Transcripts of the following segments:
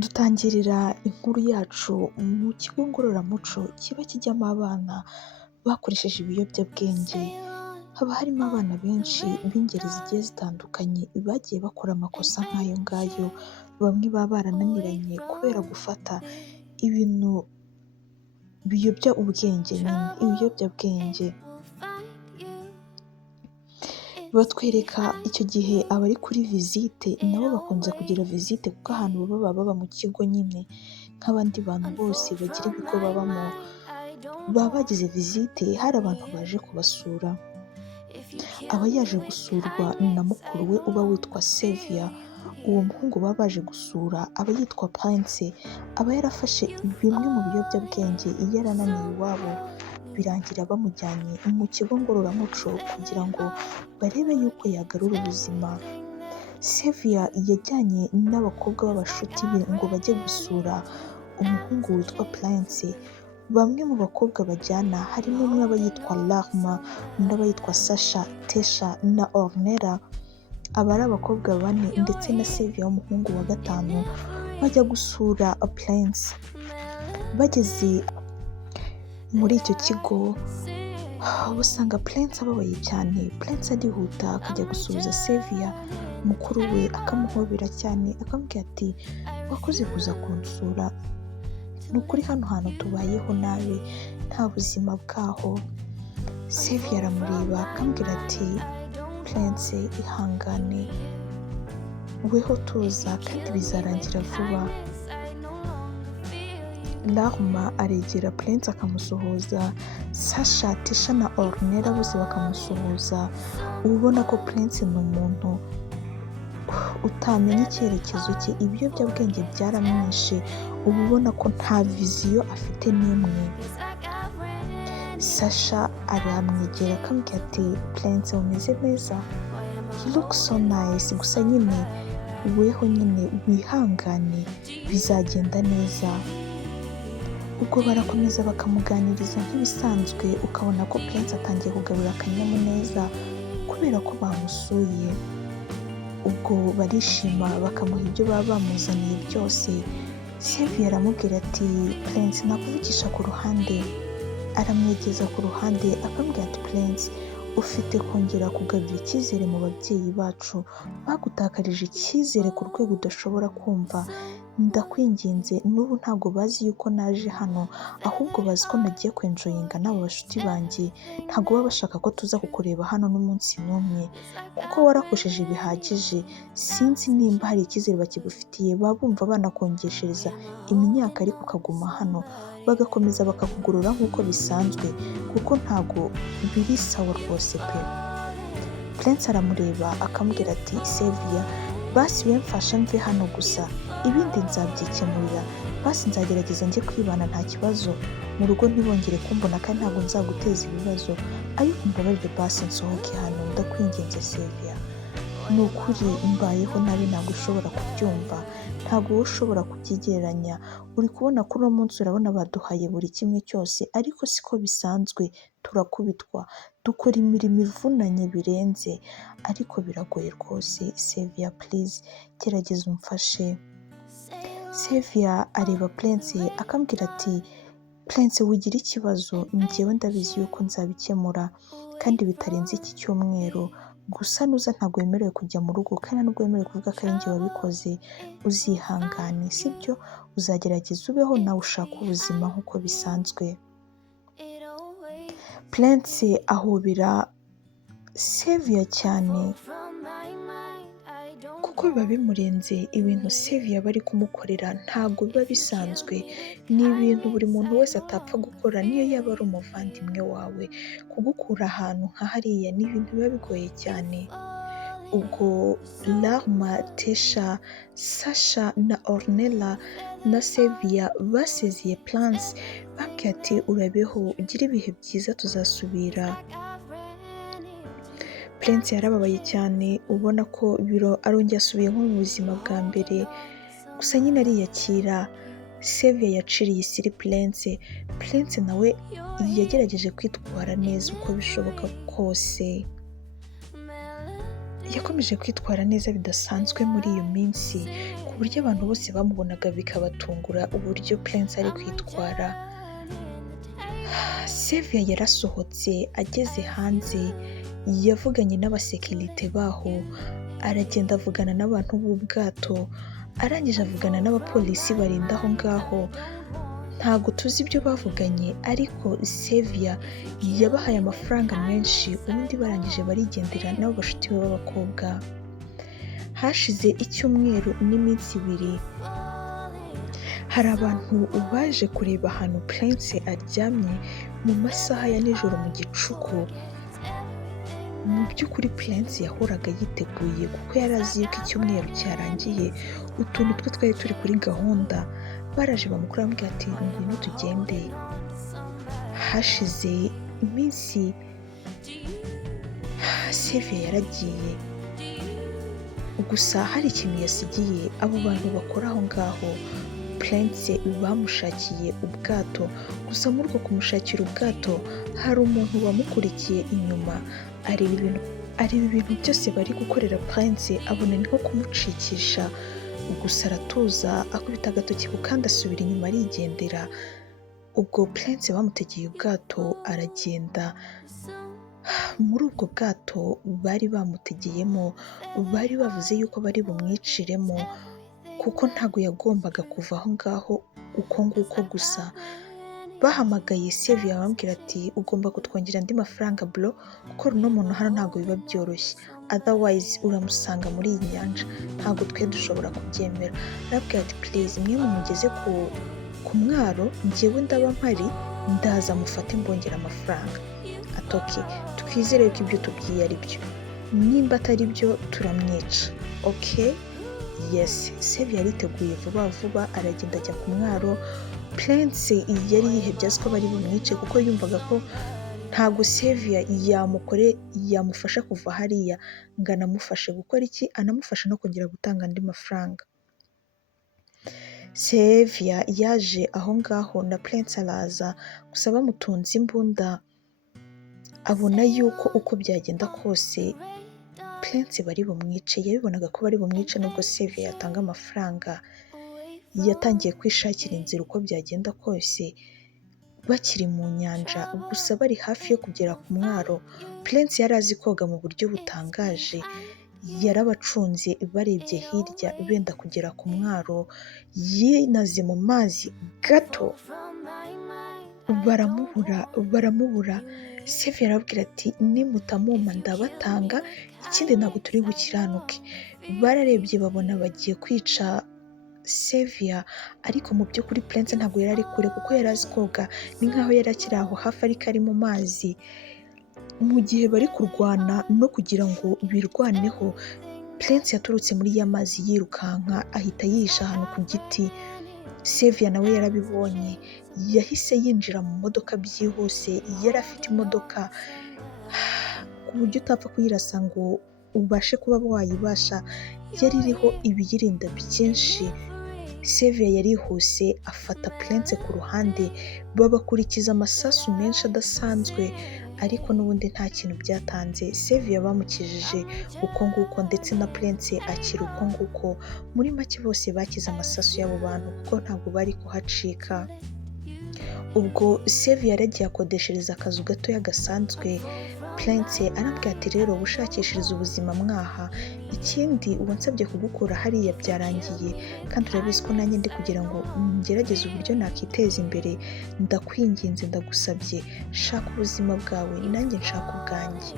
Dutangirira inkuru yacu mu kigo ngororamuco kiba kijyamo abana bakoresheje ibiyobyabwenge. Haba harimo abana benshi b'ingeri zigiye zitandukanye bagiye bakora amakosa nk'ayo ngayo, bamwe baba barananiranye kubera gufata ibintu biyobya ubwenge nyine, ibiyobyabwenge. Batwereka icyo gihe abari kuri visite nabo bakunze kugira visite kuko ahantu baba mu kigo nyine nk'abandi bantu bose bagira ibigo babamo, baba bagize visite hari abantu baje kubasura. Aba yaje gusurwa na mukuru we uba witwa Sevia, uwo muhungu baba baje gusura aba yitwa Prince, aba yarafashe bimwe mu biyobyabwenge yarananiwe iwabo, birangira bamujyanye mu kigo ngororamuco kugira ngo barebe yuko yagarura ubuzima. Sevia yajyanye n'abakobwa b'abashuti be ngo bajye gusura umuhungu witwa Prince. Bamwe mu bakobwa bajyana harimo umwe aba yitwa Larma, undi aba yitwa Sasha, Tesha na Ornella. Aba ari abakobwa bane ndetse na Sevia w'umuhungu wa gatanu bajya gusura Prince. Bageze muri icyo kigo usanga Prince ababaye cyane. Prince arihuta akajya gusubiza Sevia, mukuru we akamuhobera cyane akamubwira ati wakoze kuza kunsura, ni ukuri hano hantu tubayeho nabi nta buzima bwaho. Sevia aramureba akambwira ati Prince ihangane, weho tuza kandi bizarangira vuba. Larma aregera Prince akamusuhuza, Sasha, Tesha na Ornella bose bakamusuhuza. Uba ubona ko Prince ni umuntu utamenya icyerekezo cye, ibiyobyabwenge byaramwishe, uba ubona ko nta viziyo afite n'imwe. Sasha aramwegera akambwira ati Prince umeze neza, you look so nice, gusa nyine weho nyine wihangane bizagenda neza. Ubwo barakomeza bakamuganiriza nk'ibisanzwe, ukabona ko Prince atangiye kugarura akanyamuneza kubera ko bamusuye. Ubwo barishima bakamuha ibyo baba bamuzaniye byose. Sevia aramubwira ati Prince nakuvugisha ku ruhande, aramwegeza ku ruhande akambwira ati Prince ufite kongera kugarura icyizere mu babyeyi bacu, bagutakarije icyizere ku rwego udashobora kumva. Ndakwinginze, n'ubu ntabwo bazi yuko naje hano, ahubwo bazi ko nagiye kwenjoyinga n'abo bashuti banjye. Ntabwo baba bashaka ko tuza kukureba hano n'umunsi n'umwe kuko warakosheje bihagije. Sinzi nimba hari icyizere bakigufitiye, baba bumva banakongeshereza imyaka ariko ukaguma hano, bagakomeza bakakugorora nk'uko bisanzwe kuko ntabwo biri sawa rwose pe. Prince aramureba akamubwira ati Sevia basi we mfasha mve hano gusa, ibindi nzabyikemurira. Basi nzagerageza njye kwibana nta kibazo, mu rugo ntibongere kumbona kandi ntabwo nzaguteza ibibazo, ariko mbabarire basi nsohoke hano, ndakwinginze Sevia. Ni ukuri mbayeho nabi ntabwo ushobora kubyumva, ntabwo wowe ushobora kubyigereranya. Uri kubona kuri uno munsi urabona baduhaye buri kimwe cyose, ariko siko bisanzwe, turakubitwa, dukora imirimo ivunanye birenze, ariko biragoye rwose. Sevia please gerageza umfashe. Sevia areba Prince akambwira ati Prince wigira ikibazo, njyewe ndabizi yuko nzabikemura kandi bitarenze iki cyumweru. Gusa nuza ntabwo wemerewe kujya mu rugo kandi nubwo wemerewe kuvuga ko ari njye wabikoze. Uzihangane sibyo, uzagerageza ubeho nawe ushaka ubuzima nk'uko bisanzwe. Prince ahobera Sevia cyane kuko biba bimurenze. Ibintu Sevia bari kumukorera ntabwo biba bisanzwe, ni ibintu buri muntu wese atapfa gukora niyo yaba ari umuvandimwe wawe. Kugukura ahantu nka hariya ni ibintu biba bigoye cyane. Ubwo Larma, Tesha, Sasha na Ornella na Sevia basezeye Prince, bambwiye ati urabeho ugire ibihe byiza tuzasubira. Prince yarababaye cyane, ubona ko arongera asubiye nko mu buzima bwa mbere, gusa nyine ariyakira. Sevia yaciriye isiri Prince. Prince nawe yagerageje kwitwara neza uko bishoboka kose. Yakomeje kwitwara neza bidasanzwe muri iyo minsi, ku buryo abantu bose bamubonaga bikabatungura uburyo Prince ari kwitwara. Savia yarasohotse, ageze hanze yavuganye n'abasekirite baho, aragenda avugana n'abantu b'ubwato, arangije avugana n'abapolisi barinda aho ngaho. Ntabwo tuzi ibyo bavuganye, ariko Savia yabahaye amafaranga menshi, ubundi barangije barigendera n'abo bashuti be b'abakobwa. Hashize icyumweru n'iminsi ibiri, hari abantu baje kureba ahantu Prince aryamye mu masaha ya nijoro mu gicuku. Mu by'ukuri Prince yahoraga yiteguye kuko yari azi yuko icyumweru cyarangiye, utuntu twe twari turi kuri gahunda. Baraje bamukura bamubwira ati ngwino tugende. Hashize iminsi Savia yaragiye, gusa hari ikintu yasigiye abo bantu bakora aho ngaho. Prince bamushakiye ubwato, gusa muri uko kumushakira ubwato hari umuntu wamukurikiye inyuma, areba ibintu byose bari gukorera Prince, abona ni nko kumucikisha, gusa aratuza akubita agatoki ku kandi asubira inyuma arigendera. Ubwo Prince bamutegeye ubwato aragenda. Muri ubwo bwato bari bamutegeyemo bari bavuze yuko bari bumwiciremo, kuko ntabwo yagombaga kuva aho ngaho uko nguko gusa. Bahamagaye Savia bamubwira ati ugomba kutwongera andi mafaranga bro, kuko runo muntu hano ntabwo biba byoroshye, otherwise uramusanga muri iyi nyanja, ntabwo twe dushobora kubyemera. Arabwira ati please mwe mumugeze ku mwaro, njyewe ndaba mpari, ndaza mufate mbongera amafaranga. Atoke, twizere ko ibyo tubwiye ari byo, nimba atari byo turamwica. Okay, yes. Savia yariteguye vuba vuba aragenda ajya ku mwaro. Prince yari yihebye azi ko bari bumwice, kuko yumvaga ko ntabwo Savia yamufasha kuva hariya ngo anamufashe gukora iki, anamufasha no kongera gutanga andi mafaranga. Savia yaje aho ngaho na Prince araza, gusa bamutunze imbunda. Abona yuko uko byagenda kose Prince bari bumwice, yabibonaga ko bari bumwice nubwo Savia yatanga amafaranga. Yatangiye kwishakira inzira uko byagenda kose. Bakiri mu nyanja, gusa bari hafi yo kugera ku mwaro, Prince yari azi koga mu buryo butangaje. Yarabacunze, barebye hirya benda kugera ku mwaro, yinaze mu mazi gato baramubura. Savia arabwira ati nimutamuma ndabatanga, ikindi ntabwo turi bukiranuke. Bararebye babona bagiye kwica Savia, ariko mu by'ukuri Prince ntabwo yari ari kure kuko yari azi koga, ni nkaho yari akiri aho hafi ariko ari mu mazi. Mu gihe bari kurwana no kugira ngo birwaneho, Prince yaturutse muri ya mazi yirukanka ahita yihisha ahantu ku giti. Savia nawe yarabibonye, yahise yinjira mu modoka byihuse. Yari afite imodoka ku buryo utapfa kuyirasa ngo ubashe kuba wayibasha, yari iriho ibiyirinda byinshi. Savia yarihuse afata Prince ku ruhande, babakurikiza amasasu menshi adasanzwe, ariko n'ubundi nta kintu byatanze. Savia bamukijije uko nguko, ndetse na Prince akira uko nguko. Muri make bose bakize amasasu y'abo bantu kuko ntabwo bari kuhacika. Ubwo Savia yaragiye akodeshereza akazu gatoya gasanzwe. Prince arambwira ati rero ubushakishiriza ubuzima mwaha, ikindi uwansabye kugukura hariya byarangiye, kandi urabizi ko nanjye ndi kugira ngo ngerageze uburyo nakiteza imbere. Ndakwinginze, ndagusabye, shaka ubuzima bwawe nanjye nshaka ubwanjye.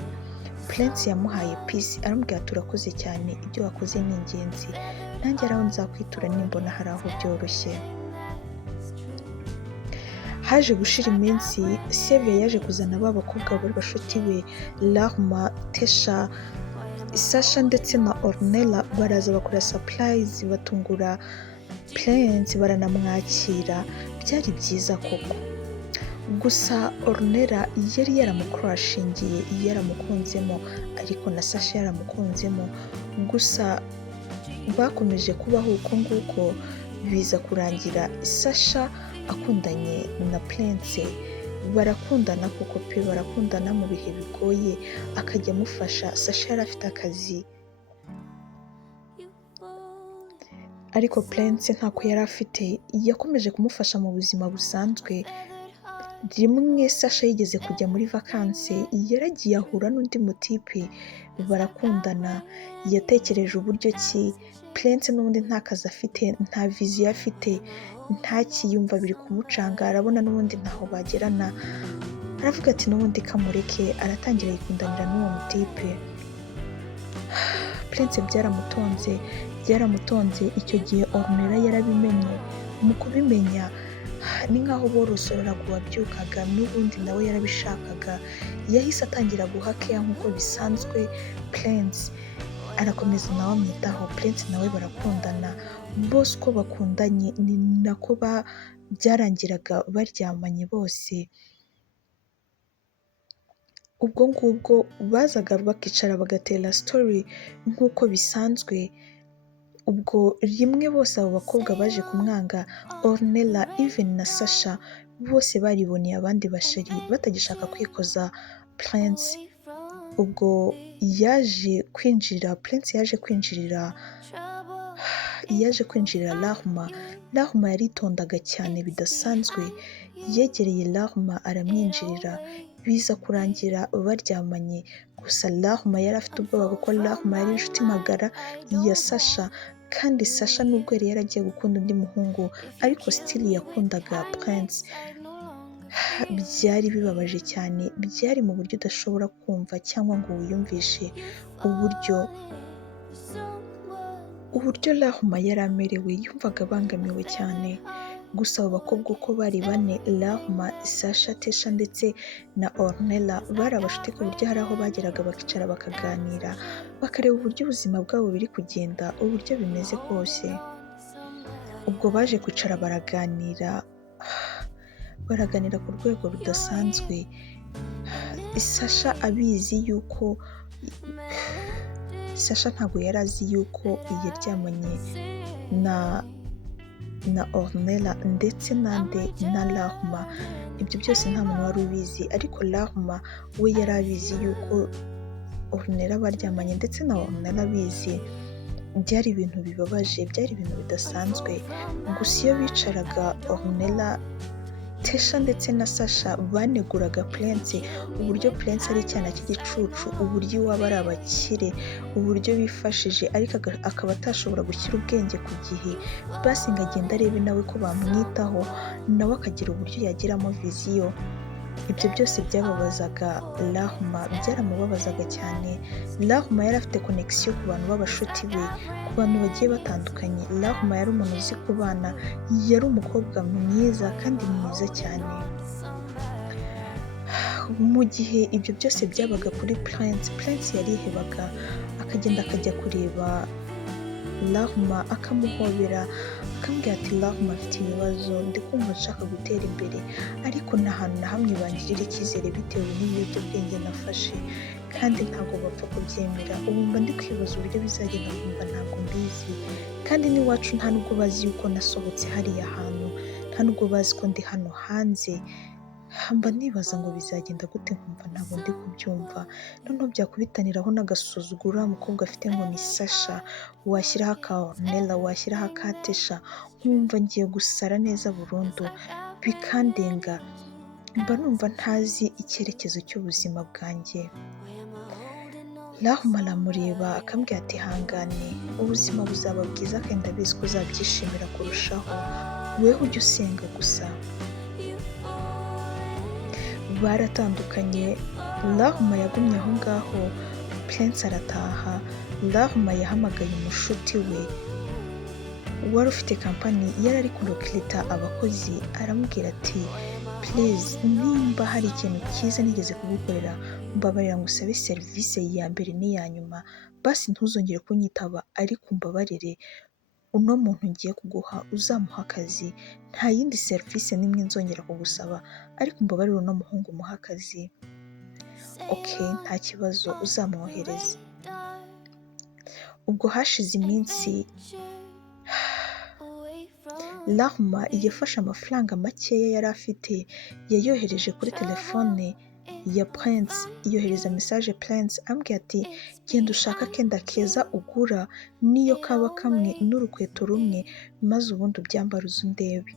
Prince yamuhaye peace, arambwira ati urakoze cyane, ibyo wakoze ni ingenzi, nanjye araho nzakwitura nimbona hari aho byoroshye. Haje gushira iminsi, Savia yaje kuzana ba bakobwa bari bashuti be, Larma, Tesha, Sasha ndetse na Ornella. Baraza bakora surprise, batungura Prince, baranamwakira. Byari byiza koko, gusa Ornella yari yaramukrashingiye, yaramukunzemo, ariko na Sasha yaramukunzemo. Gusa bakomeje kubaho uko nguko, biza kurangira Sasha akundanye na Prince. Barakundana kuko pe, barakundana mu bihe bigoye, akajya amufasha. Sasha yari afite akazi, ariko Prince ntako yari afite, yakomeje kumufasha mu buzima busanzwe. Rimwe Sasha yigeze kujya muri vakansi, yaragiye ahura n'undi mutipe barakundana, yatekereje uburyo ki Prince n'ubundi nta kazi afite, nta viziyo afite, ntakiyumva biri kumucanga, arabona n'ubundi ntaho bagerana, aravuga ati n'ubundi kamureke, aratangira yikundanira n'uwo mutipe. Prince byaramutonze, icyo gihe Ornella yarabimenye. Mu kubimenya ni nk'aho borosoraga uwabyukaga, n'ubundi nawe yarabishakaga, yahise atangira guha care nk'uko bisanzwe Prince, arakomeza nawe amwitaho. Prince nawe barakundana, bose uko bakundanye ni nako byarangiraga baryamanye bose. Ubwo ngubwo bazaga bakicara bagatera story nk'uko bisanzwe. Ubwo rimwe bose abo bakobwa baje kumwanga, Ornella, even na Sasha, bose bariboneye abandi basheri batagishaka kwikoza Prince. Ubwo Prince yaje kwinjirira Rahma yaritondaga cyane bidasanzwe, yegereye Rahma aramwinjirira, biza kurangira baryamanye. Gusa Rahma yari afite ubwoba kuko Rahma yari inshuti magara ya Sasha, kandi Sasha nubwo yari yaragiye gukunda undi muhungu, ariko still yakundaga Prince. Byari bibabaje cyane, byari mu buryo udashobora kumva cyangwa ngo wiyumvishe uburyo Rahma yari amerewe, yumvaga abangamiwe cyane. Gusa abo bakobwa uko bari bane, Rahma, Sasha, Tesha ndetse na Ornella, bari abashuti ku buryo hari aho bageraga bakicara bakaganira, bakareba uburyo ubuzima bwabo biri kugenda, uburyo bimeze kose. Ubwo baje kwicara baraganira ku rwego rudasanzwe. Sasha ntabwo yari azi yuko yaryamanye na Ornella ndetse na Rahma. Ibyo byose nta muntu wari ubizi, ariko Rahma we yari abizi yuko Ornella baryamanye, ndetse na Ornella abizi. Byari ibintu bibabaje, byari ibintu bidasanzwe. Gusa iyo bicaraga, Ornella, Tesha ndetse na Sasha baneguraga Prince, uburyo Prince ari icyana cy'igicucu, uburyo iwabo ari abakire, uburyo bifashije, ariko akaba atashobora gushyira ubwenge ku gihe. Basi ngo agenda arebe nawe ko bamwitaho, nawe akagira uburyo yagiramo viziyo. Ibyo byose byababazaga Rahma, byaramubabazaga cyane. Rahma yari afite connection ku bantu b'abashuti be, ku bantu bagiye batandukanye. Rahma yari umuntu uzi kubana, yari umukobwa mwiza kandi mwiza cyane. Mu gihe ibyo byose byabaga kuri Prince yarihebaga, akagenda akajya kureba Rahma, akamuhobera, akambwira ati Rahma, afite ibibazo, ndi kumva nshaka gutera imbere, ariko nta hantu na hamwe bangirira icyizere bitewe n'ibiyobyabwenge nafashe, kandi ntabwo bapfa kubyemera. Ubu mba ndi kwibaza uburyo bizagenda, nkumva ntabwo mbizi, kandi n'iwacu nta nubwo bazi yuko nasohotse hariya hantu, nta nubwo bazi ko ndi hano hanze. Mba nibaza ngo bizagenda gute, nkumva ntabwo ndi kubyumva. Noneho byakubitaniraho n'agasuzuguro umukobwa afite ngo ni Sasha, washyiraho aka Ornella, washyiraho aka Tesha, nkumva ngiye gusara neza burundu, bikandenga. Mba numva ntazi icyerekezo cy'ubuzima bwanjye. Rahma aramureba akambwira ati hangane, ubuzima buzaba bwiza kandi ndabizi ko uzabyishimira kurushaho, weho ujye usenga gusa. Baratandukanye, Rahma yagumye aho ngaho, Prince arataha. Rahma yahamagaye umushuti we wari ufite kampani, yari ari kurokirita abakozi, aramubwira ati please, nimba hari ikintu cyiza nigeze kugukorera, mbabarira ngo usabe serivisi ya mbere n'iya nyuma, basi ntuzongere kunyitaba, ariko mbabarire, uno muntu ngiye kuguha uzamuha akazi, nta yindi serivisi n'imwe nzongera kugusaba, ariko mbabarire uno muhungu umuha akazi. Okay, nta kibazo, uzamwohereze. Ubwo hashize iminsi, Rahma yafashe amafaranga makeya yari afite, yayohereje kuri telefone ya Prince yohereza message Prince ambwira ati genda ushaka akenda keza ugura niyo kaba kamwe n'urukweto rumwe maze ubundi ubyambara uze undebe.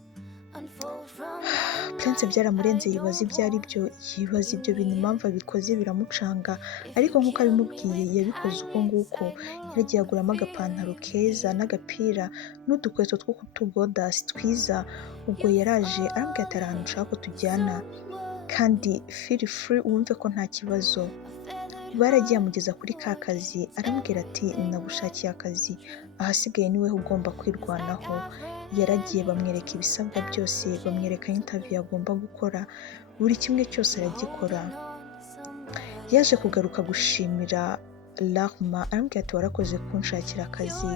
Prince byaramurenze yibaza ibyo ari byo, yibaza ibyo bintu impamvu abikoze biramucanga, ariko nk'uko abimubwiye yabikoze uko nguko. Yaragiye aguramo agapantaro keza n'agapira n'udukweto tw'utugodasi twiza. Ubwo yaraje arambwira ati hari ahantu ushaka ko tujyana kandi feel free wumve ko nta kibazo. Baragiye amugeza kuri ka kazi arambwira ati nagushakiye akazi, ahasigaye niwe ugomba kwirwanaho. Yaragiye bamwereka ibisabwa byose, bamwereka interview agomba gukora, buri kimwe cyose aragikora. Yaje kugaruka gushimira Rahma arambwira ati warakoze kunshakira akazi.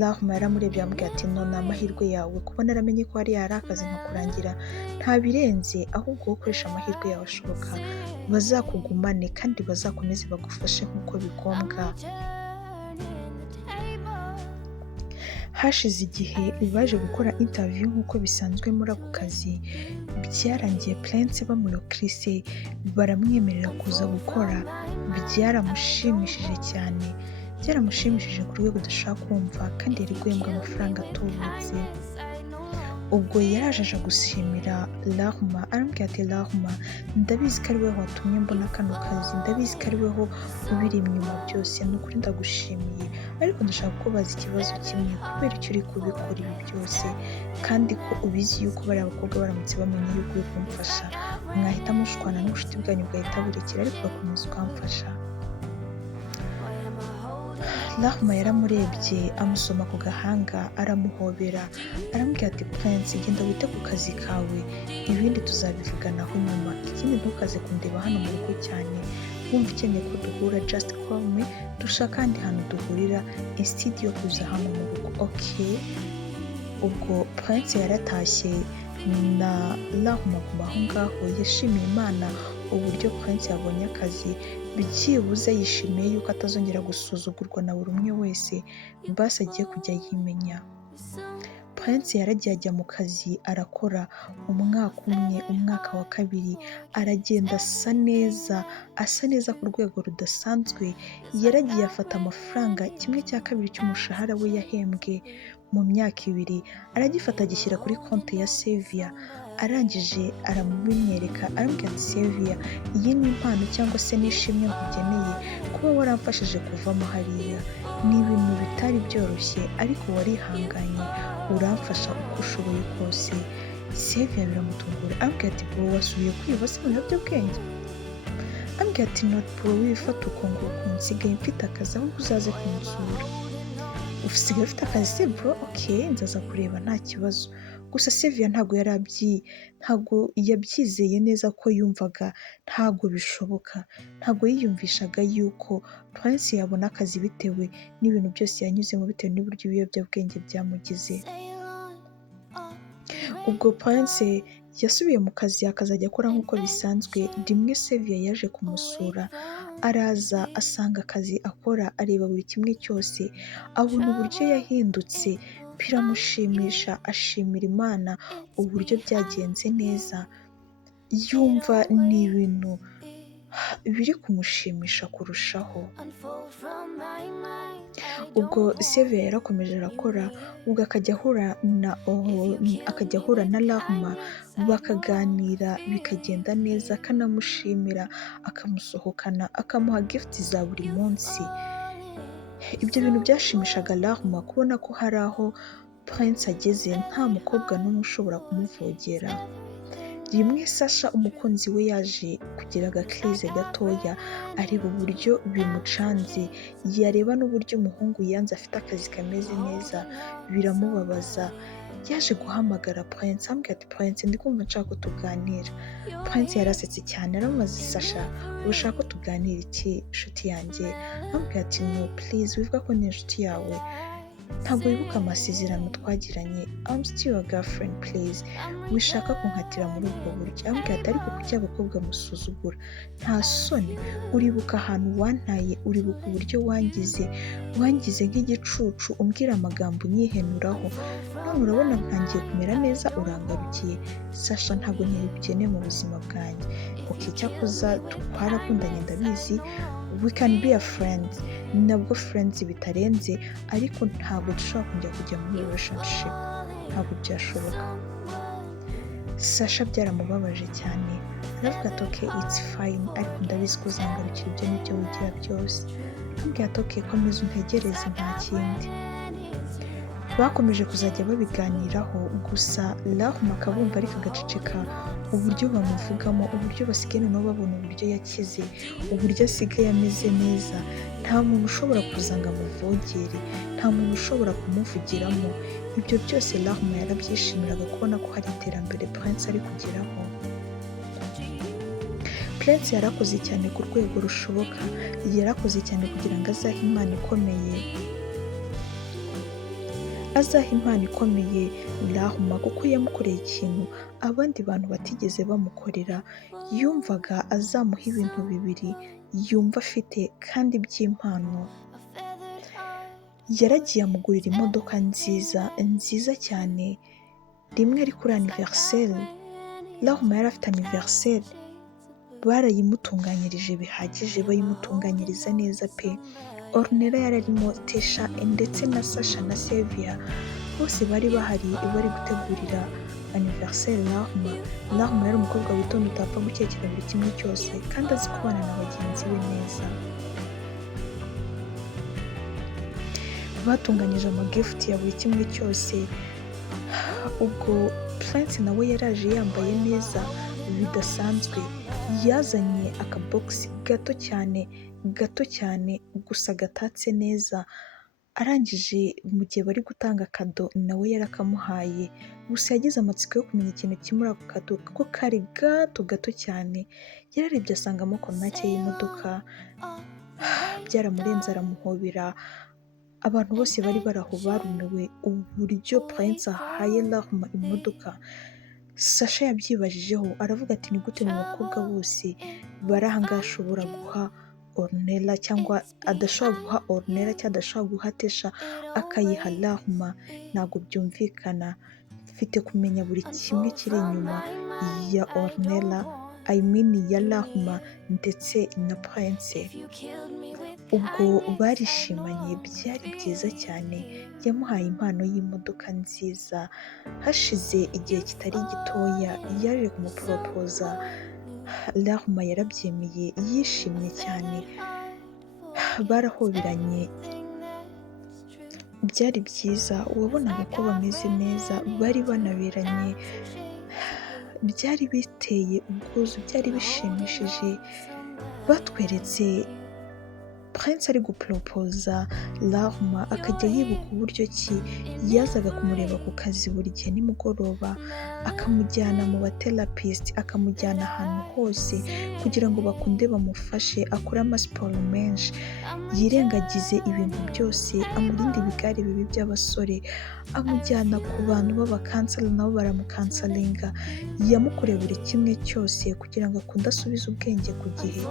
Rahma yaramurebye arambwira ati no ni amahirwe yawe kuba naramenye ko hari akazi nkakurangira, nta birenze ahubwo ukoresha amahirwe yawe ashoboka, bazakugumane kandi bazakomeze bagufashe nk'uko bigombwa. Hashize igihe baje gukora interview nk'uko bisanzwe muri ako kazi, byarangiye Prince bamurokirise baramwemerera kuza gukora. Byaramushimishije cyane, byaramushimishije ku rwego udashaka kumva, kandi yari guhembwa amafaranga atubutse. Ubwo yaraje aje gushimira Rahma arambwira ati Rahma ndabizi ko ari wowe watumye mbona kano kazi, ndabizi ko ari wowe ubiri inyuma byose, ni ukuri ndagushimiye, ariko ndashaka kubaza ikibazo kimwe, kubera icyo uri kubikora ibi byose kandi ko ubizi yuko bariya abakobwa baramutse bamenye yuko uri kumfasha mwahita mushwana n'ubucuti bwanyu bwahita burekera, ariko ugakomeza ukamfasha. Rahma yaramurebye amusoma ku gahanga aramuhobera arambwira ati Prince genda wite ku kazi kawe, ibindi tuzabivuganaho nyuma, ikindi ntukaze kundeba hano mu rugo cyane, wumva ukeneye ko duhura just call me, dushaka ahandi hantu duhurira instead yo kuza hano mu rugo. Okay. Ubwo Prince yaratashye na Rahma guma aho ngaho, yashimiye Imana uburyo Prince yabonye akazi, byibuze yishimiye yuko atazongera gusuzugurwa na buri umwe wese, basi agiye kujya yimenya. Prince yaragiye ajya mu kazi arakora umwaka umwe, umwaka wa kabiri aragenda asa neza ku rwego rudasanzwe. Yaragiye afata amafaranga 1/2 cy'umushahara we yahembwe mu myaka 2 aragifata agishyira kuri konti ya Sevia. Arangije aramumwereka arambwira ati Sevia iyi ni impano cyangwa se n'ishimwe nkugeneye kuba waramfashije kuvamo hariya, ni ibintu bitari byoroshye ariko warihanganye uramfasha uko ushoboye kose. Sevia biramutungura arambwira ati bro wasubiye kwiba se mu biyobyabwenge? Arambwira ati not bro wifata uko nguko, nsigaye mfite akazi ahubwo uzaze kunsura. Usigaye ufite akazi se bro? Okay nzaza kureba nta kibazo. Gusa Sevia ntabwo yabyizeye neza ko yumvaga ntabwo bishoboka, ntabwo yiyumvishaga yuko Prince yabona akazi bitewe n'ibintu byose yanyuzemo, bitewe n'uburyo ibiyobyabwenge byamugize. Ubwo Prince yasubiye mu kazi akazajya akora nk'uko bisanzwe. Rimwe Sevia yaje kumusura, araza asanga akazi akora, areba buri kimwe cyose, abona uburyo yahindutse, biramushimisha, ashimira Imana uburyo byagenze neza, yumva ni ibintu biri kumushimisha kurushaho. Ubwo Sevia yarakomeje arakora, ubwo akajya ahura na Rahma bakaganira bikagenda neza, akanamushimira, akamusohokana, akamuha gift za buri munsi. Ibyo bintu byashimishaga Rahma kubona ko hari aho Prince ageze nta mukobwa n'umwe ushobora kumuvogera. Rimwe Sasha umukunzi we yaje kugira agakrize gatoya, areba uburyo bimucanze, yareba n'uburyo umuhungu yanze afite akazi kameze neza, biramubabaza. Yaje guhamagara Prince ambwira ati Prince ndikumva nshaka ko tuganira. Prince yarasetse cyane aramubaza Sasha urashaka ko tuganira iki nshuti yanjye? Ambwira ati no please wivuga ko ni inshuti yawe, ntabwo wibuka amasezerano twagiranye, I'm still your girlfriend please, wishaka kunkatira muri ubwo buryo. Ambwira ati ariko kuki abakobwa musuzugura, nta soni, uribuka ahantu wantaye, uribuka uburyo wangize nk'igicucu umbwira amagambo unyihenuraho, none urabona ntangiye kumera neza urangarukiye. Sasha ntabwo ntibukene mu buzima bwanjye. Okay, cyakoza twarakundanye ndabizi, we can be a friend, nabwo friends bitarenze, ariko ntabwo dushobora kujya muri relationship, ntabwo byashoboka. Sasha byaramubabaje cyane, aravuga ati okay it's fine, ariko ndabizi ko uzangarukira, ibyo nibyo wigira byose. Ambwira ati okay komeza untegereze nta kindi. Bakomeje kuzajya babiganiraho, gusa Rahma akabumva ariko agaceceka, uburyo bamuvugamo, uburyo basigaye noneho babona uburyo yakize, uburyo asigaye ameze neza, nta muntu ushobora kuza ngo amuvogere, nta muntu ushobora kumuvugiramo. Ibyo byose Rahma yarabyishimiraga, kubona ko hari iterambere Prince ari kugeraho. Prince yarakoze cyane ku rwego rushoboka, yarakoze cyane kugira ngo azahe impano ikomeye Rahma, kuko yamukoreye ikintu abandi bantu batigeze bamukorera. Yumvaga azamuha ibintu bibiri yumva afite kandi by'impano. Yaragiye amugurira imodoka nziza cyane, rimwe ari kuri anniversaire. Rahma yari afite anniversaire, barayimutunganyirije bihagije, bayimutunganyiriza neza pe. Ornella yari arimo, Tesha ndetse na Sasha na Sylvia bose bari bahari, bari gutegurira anniversaire Rahma. Rahma yari umukobwa witonda utapfa gukekera buri kimwe cyose, kandi azi kubana na bagenzi be neza. Batunganyije amagifuti ya buri kimwe cyose. Ubwo Prince nawe yaraje yambaye neza bidasanzwe, yazanye akabogisi gato cyane gusa gatatse neza. Arangije mu gihe bari gutanga kado nawe yarakamuhaye, gusa yagize amatsiko yo kumenya ikintu kimuri ako kado kuko kari gato cyane. Yararebye asangamo konake y'imodoka, byaramurenze aramuhobera. Abantu bose bari baraho barumiwe uburyo Prince ahaye Rahma imodoka. Sasha yabyibajijeho, aravuga ati ni gute mu bakobwa bose bari aha ngaha ashobora guha Ornella, cyangwa adashobora guha Ornella, cyangwa adashobora guha Tesha akayiha Rahma? Ntabwo byumvikana. Mfite kumenya buri kimwe kiri inyuma ya Ornella, ya Rahma ndetse na Prince. Ubwo barishimanye, byari byiza cyane. Yamuhaye impano y'imodoka nziza. Hashize igihe kitari gitoya yaje kumuporopoza. Rahma yarabyemeye, yishimye cyane, barahoberanye, byari byiza. Wabonaga ko bameze neza, bari banaberanye, byari biteye ubwuzu, byari bishimishije. Batweretse Prince ari guporopoza Rahma, akajya yibuka uburyo ki yazaga kumureba ku kazi buri gihe nimugoroba, akamujyana mu baterapisite, akamujyana ahantu hose kugira ngo bakunde bamufashe, akore amasiporo menshi, yirengagize ibintu byose, amurinde ibigare bibi by'abasore, amujyana ku bantu b'abakansala nabo baramukansalinga. Yamukoreye buri kimwe cyose kugira ngo akunde asubize ubwenge ku gihe,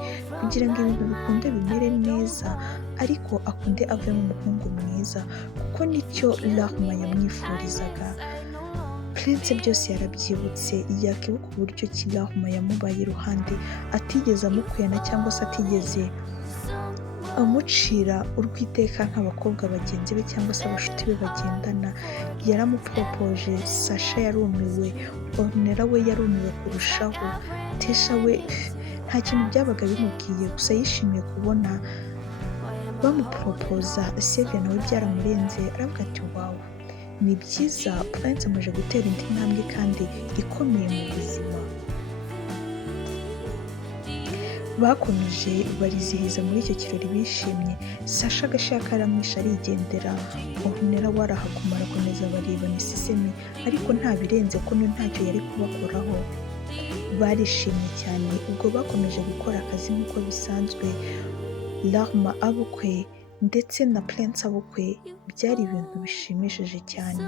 kugira ngo ibintu bikunde bimere neza, ariko akunde avemo umuhungu mwiza, kuko nicyo Rahma yamwifurizaga. Prince byose yarabyibutse, yakibuka uburyo ki Rahma yamubaye iruhande, atigeze amukwena cyangwa se atigeze amucira urw'iteka nk'abakobwa bagenzi be cyangwa se abashuti be bagendana. Yaramuporopoje. Sasha yarumiwe, Ornella we yarumiwe kurushaho, Tesha we nta kintu byabaga bimubwiye, gusa yishimiye kubona bamuporopoza. Sylvia nawe byaramurenze, aravuga ati wawu, ni byiza, Prince amaze gutera indi ntambwe kandi ikomeye mu buzima. Bakomeje barizihiza muri icyo kirori bishimye. Sasha agashaka aramwisha arigendera, Ornella we arahaguma, arakomeza barebana isesemi, ariko nta birenze ko ntacyo yari kubakoraho. Barishimye cyane. Ubwo bakomeje gukora akazi nk'uko bisanzwe. Rahma abukwe ndetse na Prince abukwe byari ibintu bishimishije cyane.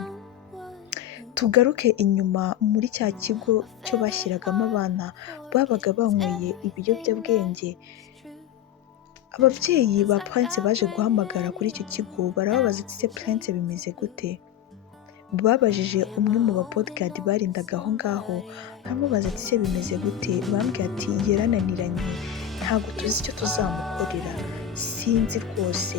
Tugaruke inyuma muri cya kigo cyo bashyiragamo abana babaga banyweye ibiyobyabwenge. Ababyeyi ba Prince baje guhamagara kuri icyo kigo barababaza ati se Prince bimeze gute? Babajije umwe mu babodyguard barindaga aho ngaho, aramubaza ati se bimeze gute? Bambwiye ati yarananiranye, ntabwo tuzi icyo tuzamukorera, sinzi rwose.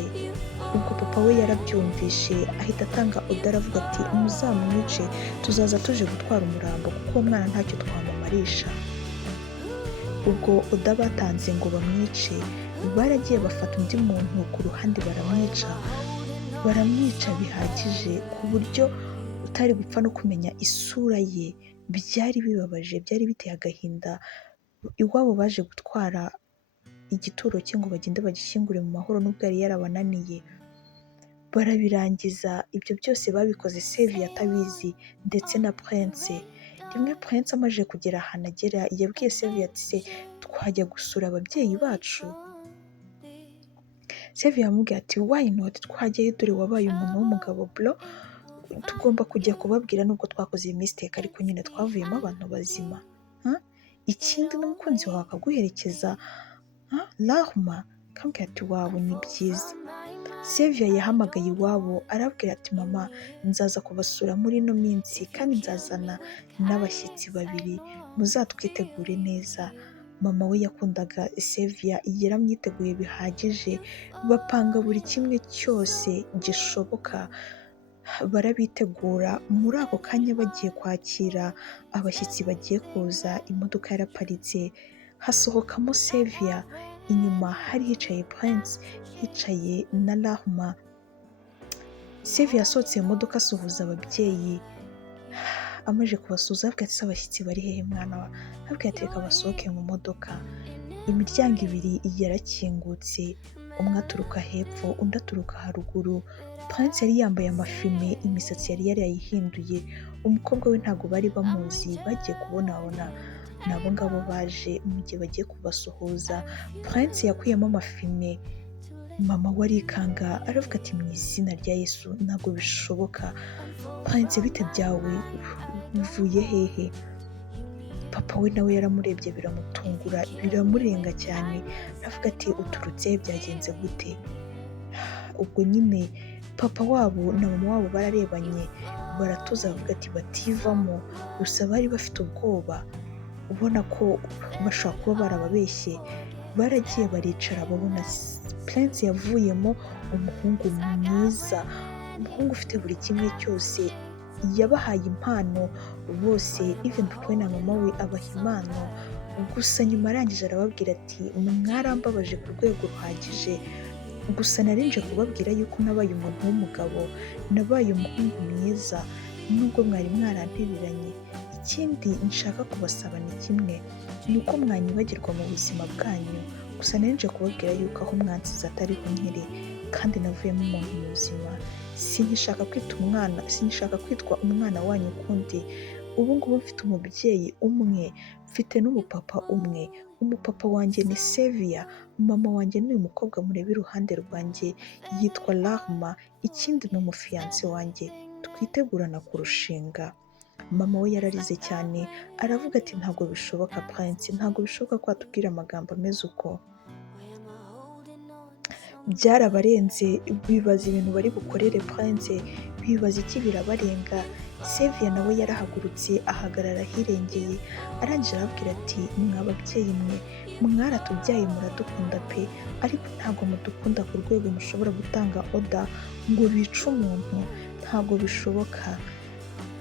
Ubwo papa we yarabyumvishe ahita atanga oda aravuga ati muzamwice, tuzaza tuje gutwara umurambo kuko uwo mwana ntacyo twamamarisha. Ubwo oda batanze ngo bamwice, baragiye bafata undi muntu ku ruhande baramwica bihagije ku buryo utari gupfa no kumenya isura ye. Byari bibabaje, byari biteye agahinda. Iwabo baje gutwara igituro cye ngo bagende bagishyingure mu mahoro nubwo yari yarabananiye. Barabirangiza, ibyo byose babikoze Savia atabizi ndetse na Prince. Rimwe Prince amaze kugera ahantu agera yabwiye Savia ati se twajya gusura ababyeyi bacu? Savia yamubwiye ati why not, twajyayo dore wabaye umuntu w'umugabo bro, tugomba kujya kubabwira nubwo twakoze iyi mistake ariko nyine twavuyemo abantu bazima. Ikindi n'umukunzi wawe akaguherekeza Rahma, kambwira ati wawe ni byiza. Savia yahamagaye iwabo arabwira ati mama nzaza kubasura muri ino minsi kandi nzazana n'abashyitsi 2, muzatwitegure neza. Mama we yakundaga Savia, yaramwiteguye bihagije, bapanga buri kimwe cyose gishoboka, barabitegura. Muri ako kanya bagiye kwakira abashyitsi bagiye kuza, imodoka yaraparitse, hasohokamo Savia. Inyuma hari hicaye Prince, hicaye na Rahma. Savia yasohotse mu modoka asuhuza ababyeyi, amaze kubasuhuza ababwira ati abashyitsi bari hehe mwana wa? Ababwira ati reka basohoke mu modoka. Imiryango 2 yarakingutse, umwe aturuka hepfo undi aturuka haruguru. Prince yari yambaye amafime, imisatsi yari yarayihinduye. Umukobwa we ntabwo bari bamuzi, bagiye kubonabona nabo ngabo baje mu gihe bagiye kubasuhuza. Prince yakuyemo amafime, mama we arikanga aravuga ati mu izina rya Yesu ntabwo bishoboka. Prince bite byawe, bivuye hehe? Papa we nawe yaramurebye biramutungura, biramurenga cyane, aravuga ati uturutse byagenze gute? Ubwo nyine papa wabo na mama wabo bararebanye baratuza, bavuga ati bativamo, gusa bari bafite ubwoba ubona ko bashobora kuba barababeshye. Baragiye baricara, babona Prince yavuyemo umuhungu mwiza, umuhungu ufite buri kimwe cyose. Yabahaye impano bose, even papa we na mama we abaha impano. Gusa nyuma arangije arababwira ati mwarambabaje ku rwego ruhagije, gusa narinje kubabwira yuko nabaye umuntu w'umugabo, nabaye umuhungu mwiza nubwo mwari mwarantereranye. Ikindi nshaka kubasaba ni kimwe, ni uko mwanyibagirwa mu buzima bwanyu. Gusa narinje kubabwira yuko aho mwansize atariho nkiri kandi navuyemo umuntu muzima. Sinshaka kwitwa umwana wanyu ukundi. Ubu ngubu mfite umubyeyi umwe, mfite n'umupapa umwe. Umupapa wanjye ni Savia, mama wanjye ni uyu mukobwa mureba iruhande rwanjye yitwa Rahma, ikindi ni umufiyanse wanjye twitegurana kurushinga. Mama we yararize cyane aravuga ati ntabwo bishoboka Prince, ntabwo bishoboka ko watubwira amagambo ameze uko. Byarabarenze, bibaza ibintu bari bukorere Prince, bibaza iki birabarenga. Savia nawe yarahagurutse ahagarara ahirengeye, arangije arabwira ati mwa babyeyi mwe, mwaratubyaye muradukunda pe, ariko ntabwo mudukunda ku rwego mushobora gutanga oda ngo bice umuntu, ntabwo bishoboka.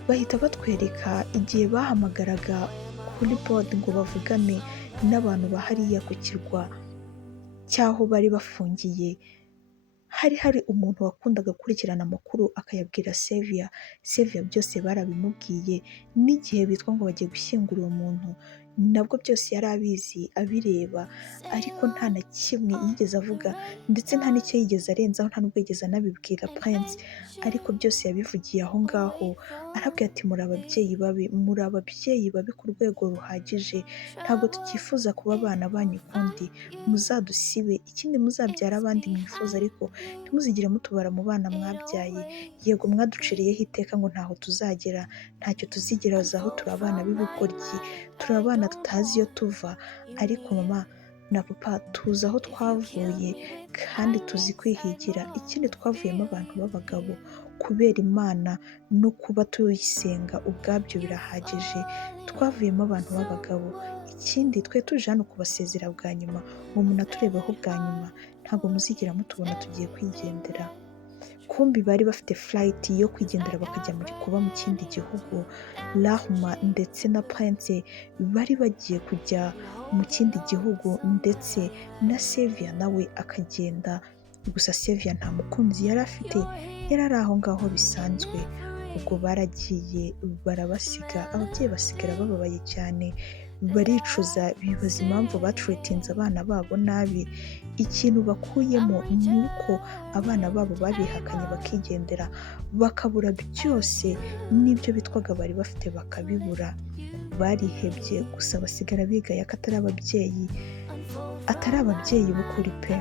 Bahita batwereka igihe bahamagaraga kuri board ngo bavugane n'abantu bahariya ku kirwa cy'aho bari bafungiye. Hari umuntu wakundaga gukurikirana amakuru akayabwira Savia byose barabimubwiye. N'igihe bitwa ngo bagiye gushyingura uwo muntu, nabwo byose yari abizi abireba, ariko nta na kimwe yigeze avuga ndetse nta n'icyo yigeze arenzaho, nta n'ubwo yigeze anabibwira Prince, ariko byose yabivugiye aho ngaho, arabwira ati muri ababyeyi babi, muri ababyeyi babi ku rwego ruhagije, ntabwo tukifuza kuba abana banyu ukundi, muzadusibe, ikindi muzabyara abandi mwifuza ariko ntimuzigire mutubara mu bana mwabyaye, yego mwaduciriyeho iteka ngo ntaho tuzagera, ntacyo tuzigerezaho, turi abana b'ibigoryi, turi abana tutazi iyo tuva, ariko mama na papa tuzi aho twavuye kandi tuzi kwihigira, ikindi twavuyemo abantu b'abagabo, kubera Imana no kuba tuyisenga ubwabyo birahagije, twavuyemo abantu b'abagabo, ikindi twe tuje hano kubasezera bwa nyuma ngo munaturebeho bwa nyuma, ntabwo muzigera mutubona tugiye kwigendera. Kumbi bari bafite flight yo kwigendera bakajya kuba mu kindi gihugu, Rahma ndetse na Prince bari bagiye kujya mu kindi gihugu ndetse na Sevia nawe akagenda, gusa Sevia nta mukunzi yari afite, yari ari aho ngaho bisanzwe, ubwo baragiye barabasiga, ababyeyi basigara bababaye cyane, baricuza bibaza impamvu batreatinze abana babo nabi, ikintu bakuyemo ni uko abana babo babihakanye bakigendera, bakabura byose n'ibyo bitwaga bari bafite bakabibura, barihebye gusa basigara bigaya ko atari ababyeyi b'ukuri pe.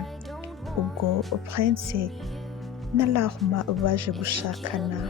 Ubwo Prince na Rahma baje gushakana.